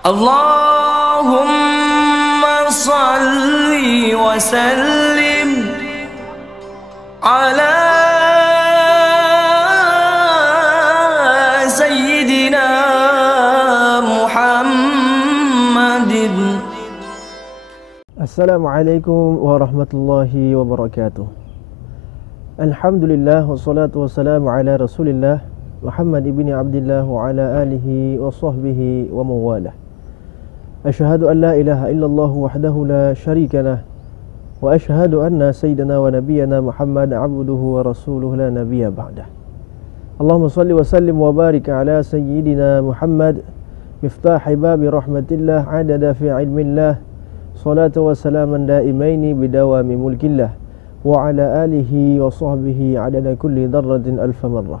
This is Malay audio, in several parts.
Allahumma salli wa sallim ala sayyidina Muhammadin. Assalamualaikum warahmatullahi wabarakatuh. Alhamdulillah wassalatu wassalamu ala Rasulillah Muhammad ibn Abdullah wa ala alihi wa sahbihi wa mawalah. Asyhadu an la ilaha illallah wahdahu la syarika lah wa asyhadu anna sayyidana wa nabiyyana Muhammad abduhu wa rasuluhu la nabiyya ba'dah. Allahumma salli wa sallim wa barik ala sayyidina Muhammad miftahi babi rahmatillah adada fi ilmillah salatu wa salaman daimaini bidawami mulkillah wa ala alihi wa sahbihi adada kulli darratin alfa marrah.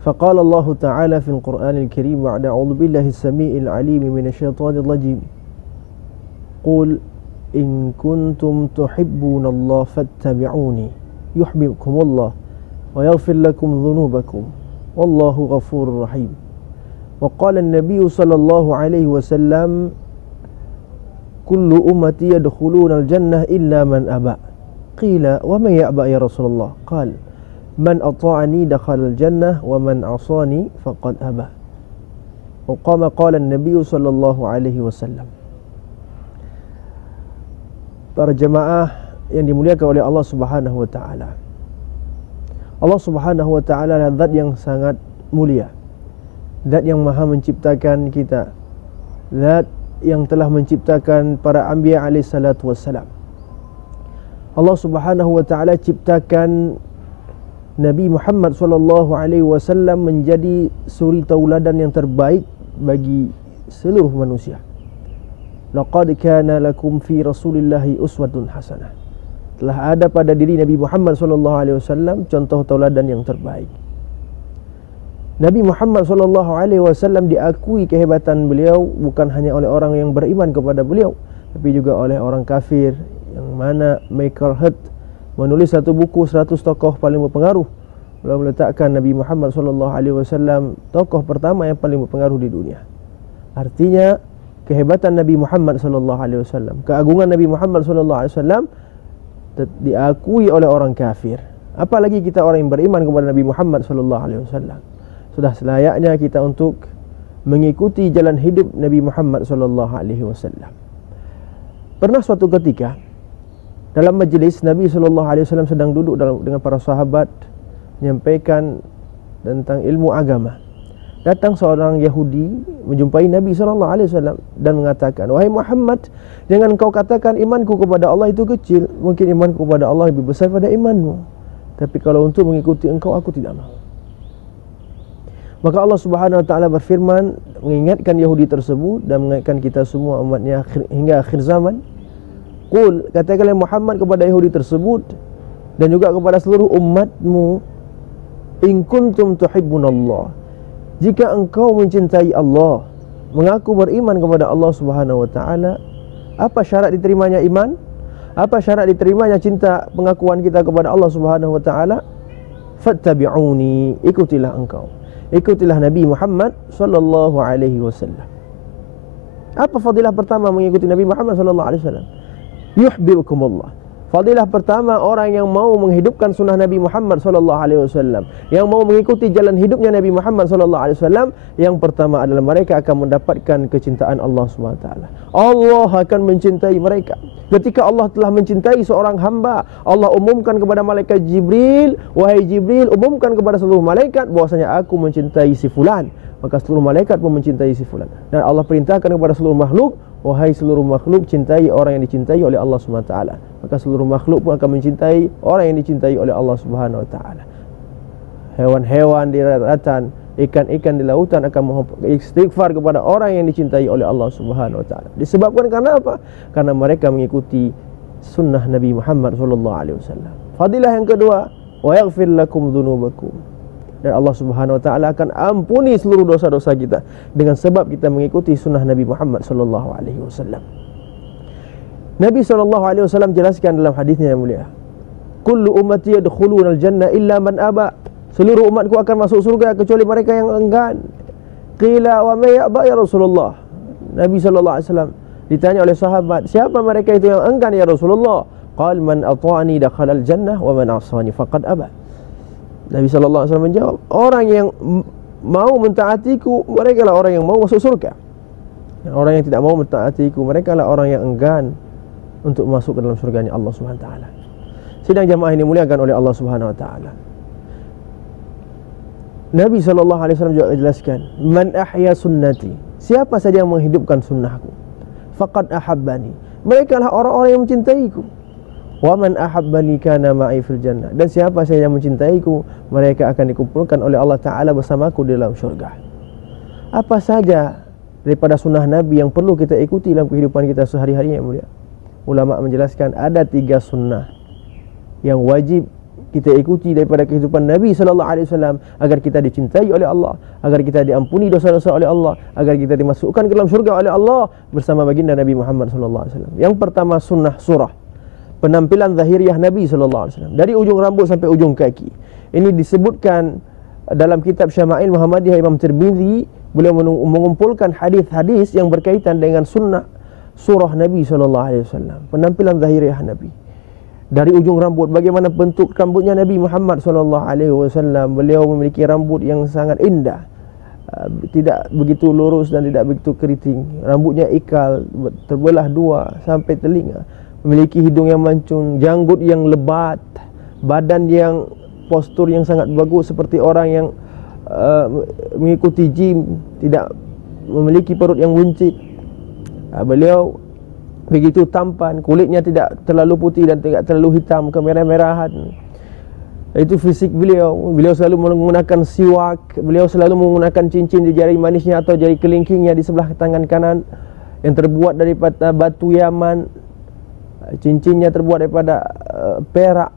فقال الله تعالى في القرآن الكريم بعد أعوذ بالله السميع العليم من الشيطان الرجيم قل إن كنتم تحبون الله فاتبعوني يحببكم الله ويغفر لكم ذنوبكم والله غفور رحيم. وقال النبي صلى الله عليه وسلم كل أمتي يدخلون الجنة إلا من أبى. قيل ومن يأبى يا رسول الله؟ قال من أطاعني دخل الجنة ومن عصاني فقد أبى. وقام قال النبي صلى الله عليه وسلم. Para jemaah yang dimuliakan oleh Allah Subhanahu wa taala. Allah Subhanahu wa taala adalah zat yang sangat mulia. Zat yang Maha menciptakan kita. Zat yang telah menciptakan para anbiya alaihi salatu wassalam. Allah Subhanahu wa taala ciptakan Nabi Muhammad sallallahu alaihi wasallam menjadi suri tauladan yang terbaik bagi seluruh manusia. Laqad kana lakum fi Rasulillahi uswatun hasanah. Telah ada pada diri Nabi Muhammad sallallahu alaihi wasallam contoh tauladan yang terbaik. Nabi Muhammad sallallahu alaihi wasallam diakui kehebatan beliau bukan hanya oleh orang yang beriman kepada beliau, tapi juga oleh orang kafir, yang mana Maker Hurt menulis satu buku 100 tokoh paling berpengaruh. Beliau meletakkan Nabi Muhammad sallallahu alaihi wasallam tokoh pertama yang paling berpengaruh di dunia. Artinya kehebatan Nabi Muhammad sallallahu alaihi wasallam, keagungan Nabi Muhammad sallallahu alaihi wasallam diakui oleh orang kafir. Apalagi kita orang yang beriman kepada Nabi Muhammad sallallahu alaihi wasallam. Sudah selayaknya kita untuk mengikuti jalan hidup Nabi Muhammad sallallahu alaihi wasallam. Pernah suatu ketika dalam majlis Nabi SAW sedang duduk dengan para sahabat menyampaikan tentang ilmu agama. Datang seorang Yahudi menjumpai Nabi SAW dan mengatakan, "Wahai Muhammad, jangan kau katakan imanku kepada Allah itu kecil. Mungkin imanku kepada Allah lebih besar pada imanmu. Tapi kalau untuk mengikuti engkau, aku tidak mahu." Maka Allah Subhanahu wa taala berfirman mengingatkan Yahudi tersebut dan mengingatkan kita semua umatnya hingga akhir zaman. Qul, katakanlah Muhammad kepada Yahudi tersebut dan juga kepada seluruh umatmu, in kuntum tuhibbunallah, jika engkau mencintai Allah, mengaku beriman kepada Allah Subhanahu wa taala, apa syarat diterimanya iman? Apa syarat diterimanya cinta pengakuan kita kepada Allah Subhanahu wa taala? Fattabi'uni, ikutilah engkau. Ikutilah Nabi Muhammad sallallahu alaihi wasallam. Apa fadilah pertama mengikuti Nabi Muhammad sallallahu alaihi wasallam? Yuhibbukumullah. Fadilah pertama, orang yang mau menghidupkan sunnah Nabi Muhammad sallallahu alaihi wasallam, yang mau mengikuti jalan hidupnya Nabi Muhammad sallallahu alaihi wasallam, yang pertama adalah mereka akan mendapatkan kecintaan Allah Subhanahu wa taala. Allah akan mencintai mereka. Ketika Allah telah mencintai seorang hamba, Allah umumkan kepada malaikat Jibril, "Wahai Jibril, umumkan kepada seluruh malaikat bahwasanya aku mencintai si fulan." Maka seluruh malaikat pun mencintai si fulan. Dan Allah perintahkan kepada seluruh makhluk, "Wahai seluruh makhluk, cintai orang yang dicintai oleh Allah Subhanahu wa taala." Maka seluruh makhluk pun akan mencintai orang yang dicintai oleh Allah Subhanahu wa taala. Hewan-hewan di daratan, ikan-ikan di lautan akan istighfar kepada orang yang dicintai oleh Allah Subhanahu wa taala. Disebabkan karena apa? Karena mereka mengikuti sunnah Nabi Muhammad sallallahu alaihi wasallam. Fadilah yang kedua, wa yaghfir lakum dzunubakum. Dan Allah Subhanahu wa taala akan ampuni seluruh dosa-dosa kita dengan sebab kita mengikuti sunnah Nabi Muhammad sallallahu alaihi wasallam. Nabi sallallahu alaihi wasallam jelaskan dalam hadisnya yang mulia, "Kullu ummati yadkhuluna al-jannah illa man aba." Seluruh umatku akan masuk surga kecuali mereka yang enggan. Qila wa may ya'ba ya Rasulullah. Nabi SAW ditanya oleh sahabat, siapa mereka itu yang enggan ya Rasulullah? Qal man ata'ani dakhala al-jannah wa man 'asani faqad aba. Nabi SAW menjawab, orang yang mau mentaatiku, mereka lah orang yang mau masuk surga. Orang yang tidak mau mentaatiku, mereka lah orang yang enggan untuk masuk ke dalam surganya Allah Subhanahu wa taala. Sidang jamaah ini muliakan oleh Allah Subhanahu wa taala. Nabi SAW juga jelaskan, man ahya sunnati, siapa saja yang menghidupkan sunnahku, faqad ahabbani, mereka lah orang-orang yang mencintaiku. Wa man ahabbani kana ma'i fil jannah, dan siapa saja yang mencintaiku, mereka akan dikumpulkan oleh Allah Ta'ala bersamaku di dalam syurga. Apa saja daripada sunnah Nabi yang perlu kita ikuti dalam kehidupan kita sehari-hari yang mulia? Ulama menjelaskan ada 3 sunnah yang wajib kita ikuti daripada kehidupan Nabi SAW agar kita dicintai oleh Allah, agar kita diampuni dosa-dosa oleh Allah, agar kita dimasukkan ke dalam syurga oleh Allah bersama baginda Nabi Muhammad SAW. Yang pertama, sunnah surah, penampilan zahiriah Nabi SAW dari ujung rambut sampai ujung kaki. Ini disebutkan dalam kitab Syama'il Muhammadiyah Imam Tirmizi. Beliau mengumpulkan hadis-hadis yang berkaitan dengan sunnah surah Nabi SAW, penampilan zahiriah Nabi. Dari ujung rambut, bagaimana bentuk rambutnya Nabi Muhammad SAW. Beliau memiliki rambut yang sangat indah, tidak begitu lurus dan tidak begitu keriting. Rambutnya ikal, terbelah 2 sampai telinga. Memiliki hidung yang mancung, janggut yang lebat, badan yang postur yang sangat bagus seperti orang yang mengikuti gym, tidak memiliki perut yang buncit. Beliau begitu tampan, kulitnya tidak terlalu putih dan tidak terlalu hitam, kemerah-merahan. Itu fisik beliau. Beliau selalu menggunakan siwak, beliau selalu menggunakan cincin di jari manisnya atau jari kelingkingnya di sebelah tangan kanan yang terbuat daripada batu Yaman. Cincinnya terbuat daripada perak.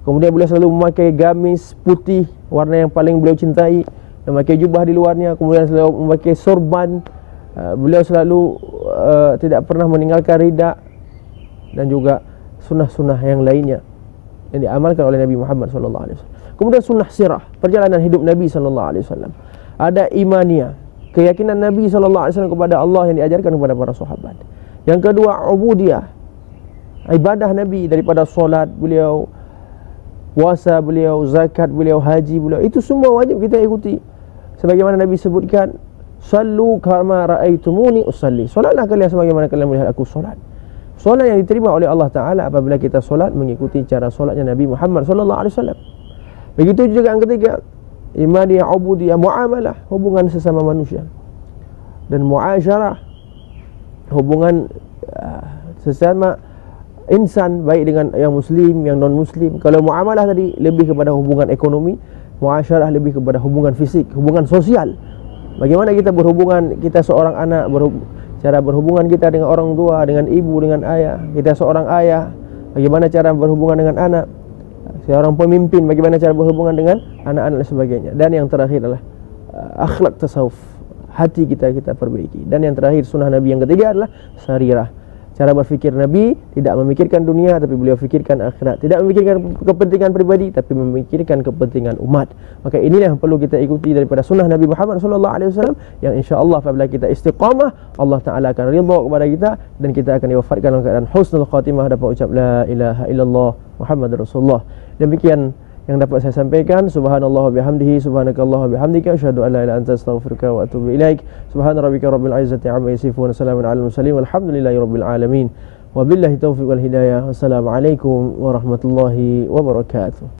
Kemudian beliau selalu memakai gamis putih, warna yang paling beliau cintai, memakai jubah di luarnya. Kemudian selalu memakai sorban. Beliau selalu tidak pernah meninggalkan rida, dan juga sunnah-sunnah yang lainnya yang diamalkan oleh Nabi Muhammad SAW. Kemudian sunnah sirah, perjalanan hidup Nabi SAW. Ada imaniyah, keyakinan Nabi SAW kepada Allah yang diajarkan kepada para sahabat. Yang kedua, ubudiyah, ibadah Nabi, daripada solat beliau, puasa beliau, zakat beliau, haji beliau, itu semua wajib kita ikuti. Sebagaimana Nabi sebutkan, sallu kama ra'aitumuni usalli, solatlah kalian sebagaimana kalian melihat aku solat. Solat yang diterima oleh Allah Ta'ala apabila kita solat mengikuti cara solatnya Nabi Muhammad SAW. Begitu juga yang ketiga, imaniyah, ubudiyah, muamalah, hubungan sesama manusia, dan muasyarah, hubungan sesama insan, baik dengan yang muslim, yang non muslim. Kalau muamalah tadi lebih kepada hubungan ekonomi, muasyarah lebih kepada hubungan fisik, hubungan sosial. Bagaimana kita berhubungan, kita seorang anak, cara berhubungan kita dengan orang tua, dengan ibu, dengan ayah. Kita seorang ayah, bagaimana cara berhubungan dengan anak. Seorang pemimpin, bagaimana cara berhubungan dengan anak-anak dan sebagainya. Dan yang terakhir adalah akhlak tasawuf, hati kita perbaiki. Dan yang terakhir, sunnah Nabi yang ketiga adalah sarirah, cara berfikir Nabi, tidak memikirkan dunia tapi beliau fikirkan akhirat, tidak memikirkan kepentingan pribadi tapi memikirkan kepentingan umat. Maka inilah yang perlu kita ikuti daripada sunnah Nabi Muhammad SAW, yang insya-Allah apabila kita istiqamah, Allah Ta'ala akan ridha kepada kita dan kita akan diwafatkan dalam keadaan husnul khatimah, dapat ucap la ilaha illallah Muhammadur Rasulullah. Demikian yang dapat saya sampaikan. Subhanallah wa bihamdihi, subhanakallah wa bihamdika, asyhadu an la ilaha illa anta, astaghfiruka wa atubu ilaik. Subhana rabbika rabbil izzati amma yasifun, salamun alal mursalin, walhamdulillahi rabbil alamin. Wabillahi taufiq wal hidayah. Wassalamualaikum warahmatullahi wabarakatuh.